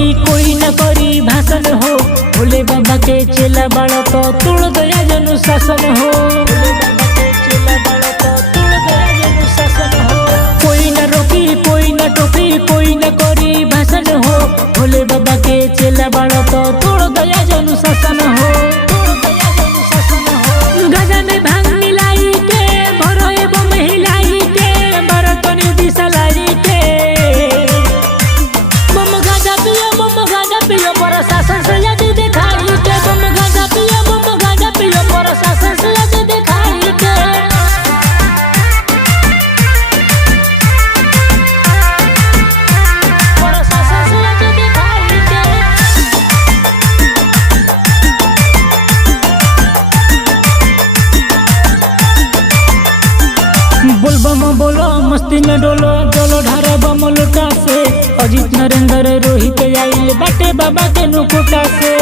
रोकी कोई न करी भाषण हो। भोले बाबा के चेला बाड़ा तो तोड़ गया जनु शासन हो। कोई न रोकी कोई न टोकी कोई न करी भाषण हो। भोले बाबा के चेला बाड़ा तो तोड़ गया जनु शासन हो। गजा में भांग मिलाई के भरोए बम हिलाई के बरतनी दिशा लाई के बम गाजा पियो प्रशासन से यदि दिखाई के बम गाजा पियो प्रशासन से यदि दिखाई के प्रशासन से यदि दिखाई के। बोल बम बोलो मस्ती में डोलो डोलो ढारा बम लुटा से। अजीत नरेंद्र रोहित आइल बाटे बाबा के नुकुटा से।